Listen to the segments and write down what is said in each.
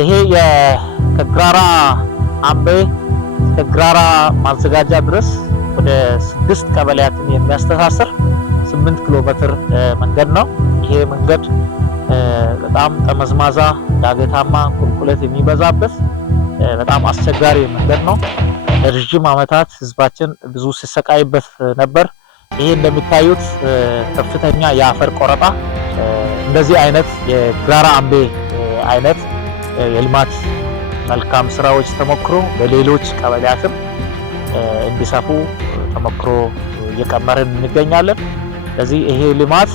ይሄ ከግራራ አምቤ ከግራራ ማዘጋጃ ድረስ ወደ 6 ቀበሌያትን የሚያስተሳስር 8 ኪሎ ሜትር መንገድ ነው። ይሄ መንገድ በጣም ጠመዝማዛ፣ ዳገታማ፣ ቁልቁለት የሚበዛበት በጣም አስቸጋሪ መንገድ ነው። ለረጅም ዓመታት ህዝባችን ብዙ ሲሰቃይበት ነበር። ይሄ እንደሚታዩት ከፍተኛ የአፈር ቆረጣ እንደዚህ አይነት የግራራ አምቤ አይነት የልማት መልካም ስራዎች ተሞክሮ በሌሎች ቀበሌያትም እንዲሰፉ ተሞክሮ እየቀመርን እንገኛለን። ስለዚህ ይሄ ልማት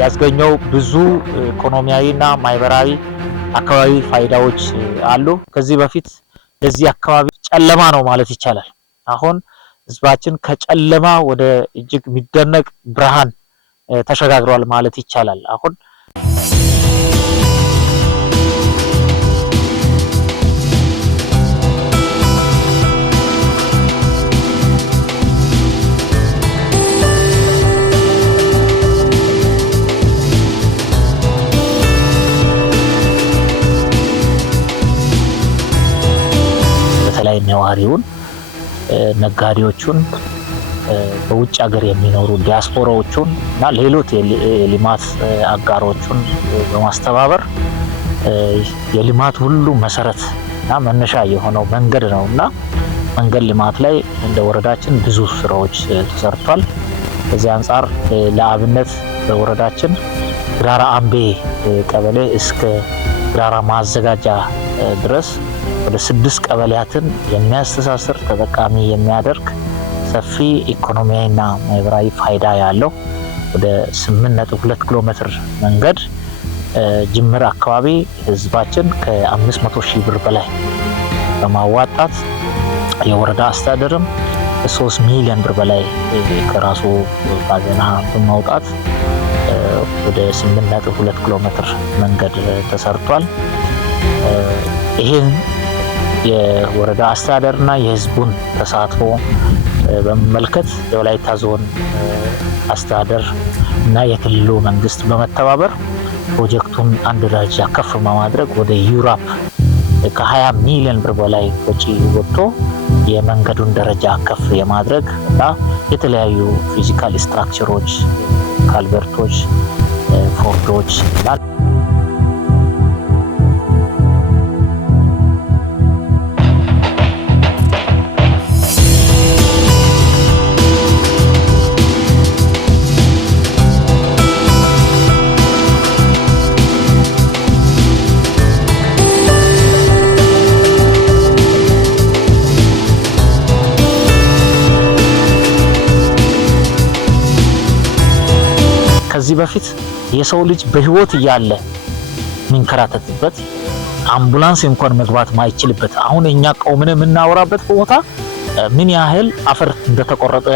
ያስገኘው ብዙ ኢኮኖሚያዊና ማህበራዊ አካባቢ ፋይዳዎች አሉ። ከዚህ በፊት ለዚህ አካባቢ ጨለማ ነው ማለት ይቻላል። አሁን ህዝባችን ከጨለማ ወደ እጅግ የሚደነቅ ብርሃን ተሸጋግሯል ማለት ይቻላል። አሁን በተለይ ነዋሪውን፣ ነጋዴዎቹን፣ በውጭ ሀገር የሚኖሩ ዲያስፖራዎቹን እና ሌሎች የልማት አጋሮቹን በማስተባበር የልማት ሁሉ መሰረት እና መነሻ የሆነው መንገድ ነውና መንገድ ልማት ላይ እንደ ወረዳችን ብዙ ስራዎች ተሰርቷል። በዚህ አንፃር ለአብነት በወረዳችን ግራራ አምቤ ቀበሌ እስከ ግራራ ማዘጋጃ ድረስ ወደ 6 ቀበሌያትን የሚያስተሳስር ተጠቃሚ የሚያደርግ ሰፊ ኢኮኖሚያዊና ማህበራዊ ፋይዳ ያለው ወደ 8.2 ኪሎ ሜትር መንገድ ጅምር አካባቢ ህዝባችን ከ500 ሺህ ብር በላይ በማዋጣት የወረዳ አስተዳደርም 3 ሚሊዮን ብር በላይ ከራሱ ባዘና በማውጣት ወደ 8.2 ኪሎ ሜትር መንገድ ተሰርቷል። ይሄን የወረዳ አስተዳደርና የህዝቡን ተሳትፎ በመመልከት የወላይታ ዞን አስተዳደር እና የክልሉ መንግስት በመተባበር ፕሮጀክቱን አንድ ደረጃ ከፍ በማድረግ ወደ ዩራፕ ከ20 ሚሊዮን ብር በላይ ወጪ ወጥቶ የመንገዱን ደረጃ ከፍ የማድረግ እና የተለያዩ ፊዚካል ስትራክቸሮች፣ ካልቨርቶች፣ ፎርዶች እና ከዚህ በፊት የሰው ልጅ በህይወት እያለ የሚንከራተትበት አምቡላንስ እንኳን መግባት ማይችልበት አሁን እኛ ቆመን የምናወራበት ቦታ ምን ያህል አፈር እንደተቆረጠ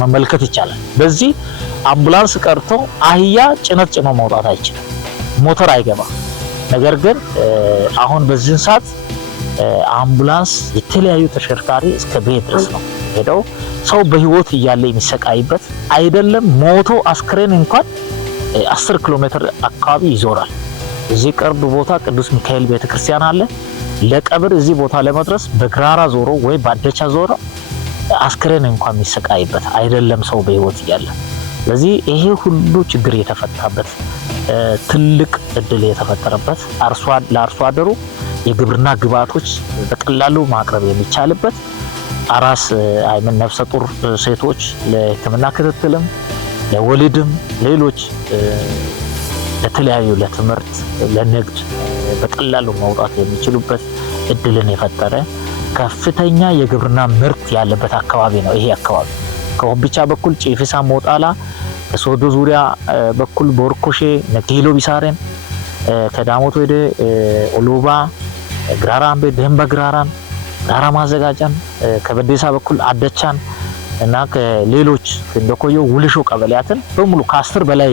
መመልከት ይቻላል። በዚህ አምቡላንስ ቀርቶ አህያ ጭነት ጭኖ መውጣት አይችልም፣ ሞተር አይገባም። ነገር ግን አሁን በዚህ ሰዓት አምቡላንስ የተለያዩ ተሽከርካሪ እስከ ቤት ድረስ ነው ሄደው ሰው በህይወት እያለ የሚሰቃይበት አይደለም። ሞቶ አስክሬን እንኳን 10 ኪሎ ሜትር አካባቢ ይዞራል። እዚህ ቅርብ ቦታ ቅዱስ ሚካኤል ቤተክርስቲያን አለ። ለቀብር እዚህ ቦታ ለመድረስ በግራራ ዞሮ ወይ ባደቻ ዞሮ አስክሬን እንኳን የሚሰቃይበት አይደለም ሰው በህይወት እያለ። ስለዚህ ይሄ ሁሉ ችግር የተፈታበት ትልቅ እድል የተፈጠረበት ለአርሶ አደሩ የግብርና ግብዓቶች በቀላሉ ማቅረብ የሚቻልበት አራስ አይመን ነፍሰ ጡር ሴቶች ለሕክምና ክትትልም ለወሊድም ሌሎች ለተለያዩ ለትምህርት ለንግድ በቀላሉ መውጣት የሚችሉበት እድልን የፈጠረ ከፍተኛ የግብርና ምርት ያለበት አካባቢ ነው። ይሄ አካባቢ ከሆምቢቻ በኩል ጪፊሳ ሞጣላ፣ ከሶዶ ዙሪያ በኩል ቦርኮሼ ነኪሎ ቢሳሬን፣ ከዳሞት ወደ ኦሎባ ግራራ አምቤ ደንባ ግራራን ግራራ ማዘጋጃን ከበዴሳ በኩል አደቻን እና ከሌሎች እንደኮዮ ውልሾ ቀበሌያትን በሙሉ ከ10 በላይ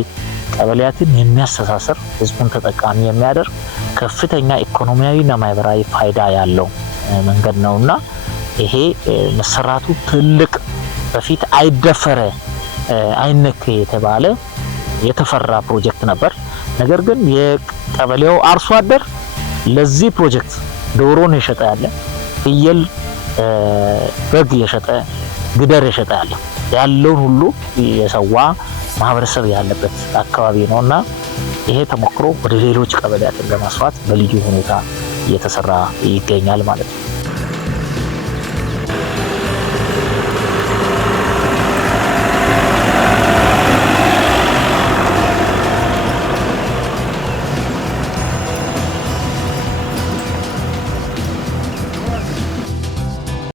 ቀበሌያትን የሚያስተሳስር ህዝቡን ተጠቃሚ የሚያደርግ ከፍተኛ ኢኮኖሚያዊና ማህበራዊ ፋይዳ ያለው መንገድ ነውና ይሄ መሰራቱ ትልቅ በፊት አይደፈረ አይነክ የተባለ የተፈራ ፕሮጀክት ነበር። ነገር ግን የቀበሌው አርሶ አደር ለዚህ ፕሮጀክት ዶሮን የሸጠ ያለ፣ ፍየል፣ በግ የሸጠ፣ ግደር የሸጠ ያለ ያለውን ሁሉ የሰዋ ማህበረሰብ ያለበት አካባቢ ነውና ይሄ ተሞክሮ ወደ ሌሎች ቀበሌያትን ለማስፋት በልዩ ሁኔታ እየተሰራ ይገኛል ማለት ነው።